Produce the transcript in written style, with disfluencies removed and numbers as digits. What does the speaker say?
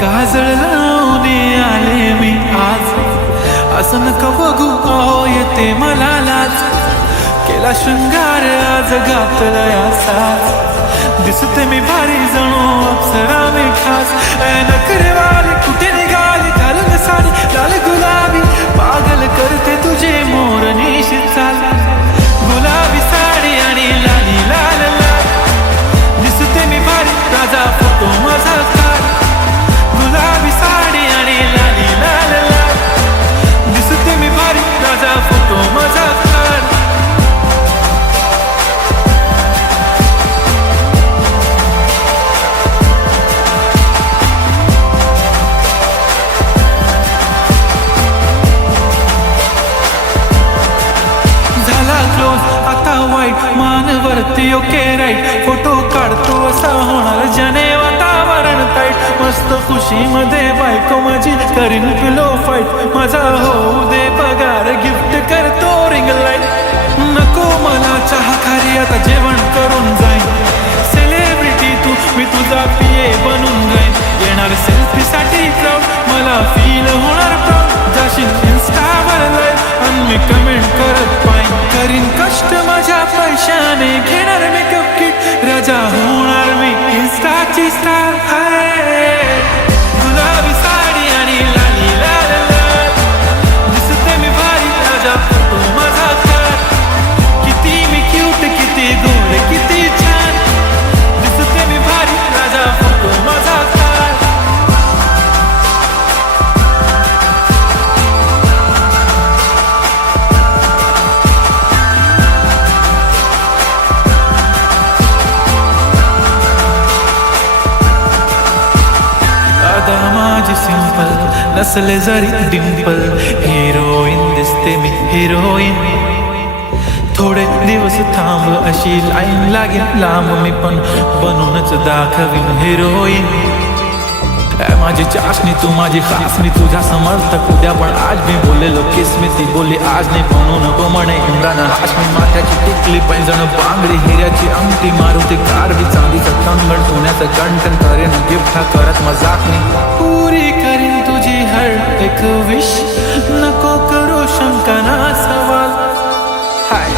काजळ लावून आले मी आज, असं नका बघू अहो येते मला लाज. केला शृंगार आज घातला असाच, दिसते मी भारी जणू अप्सरा मी खास. नखरेवाली कुठे निघाली घालून साडी लाल गुलाबी, पागल करते तुझे मोरनीशी चाल. गुलाबी साडी आणि लाली लाल लाल, दिसते मी भारी राजा फोटो माझा काढ. गुलाबी साडी आणि लाली लाल लाल, दिसते मी भारी राजा फोटो माझा काढ. झाला क्लोज आता वाईट मानवरती ओके राईट, फोटो काढतो असा होणार ज्याने वातावरण टाईट. मस्त खुशीमध्ये बायको माझी करीन पिलो फाईट, माझा होऊ दे पगार गिफ्ट करतो रिंग लाईट. नको मला चहा खारी आता जेवण करून जाईन, सेलिब्रिटी तू मी तुझा पिये बनून जाईन. येणार सेल्फी साठी क्राऊड मला फील होणार प्राऊड, जाशील इन्स्टावर लाईव्ह आणि मी कमेंट करत पाईन. करीन कष्ट माझ्या पैशाने घेणार मेकअप किट, राजा होणार मी इन्स्टाची स्टार. गुलाबी साडी आणि लाली लाल लाल, दिसते मी भारी राजा फोटो माझा काढ. किती मी क्यूट किती गोड किती छान, दिसते मी भारी राजा फोटो माझा काढ. आता माझी सिंपल नसले जरी डिंपल, हिरोईन दिसते मी हिरोईन. थोडे दिवस थांब अशी लाईन लागेल लांब, मी पण बनूनच दाखवीन हिरोईन. माझी चाशनी तू माझी खास, मी तुझ्या समर्थक उद्या पण आज मी बोललेलो किस मी, ती बोलली आज नाही बनू नको म्हणे इम्रान हाशमी. माथ्याची टिकली पैंजण बांगडी हिऱ्याची अंगठी, मारुती कार बी चांदीचं कंगण, सोन्याचं कंठन करेन गिफ्ट हा करत मजाक मी. पुरी करीन तुझी हर एक विश, नको करू शंका ना सवाल. हाय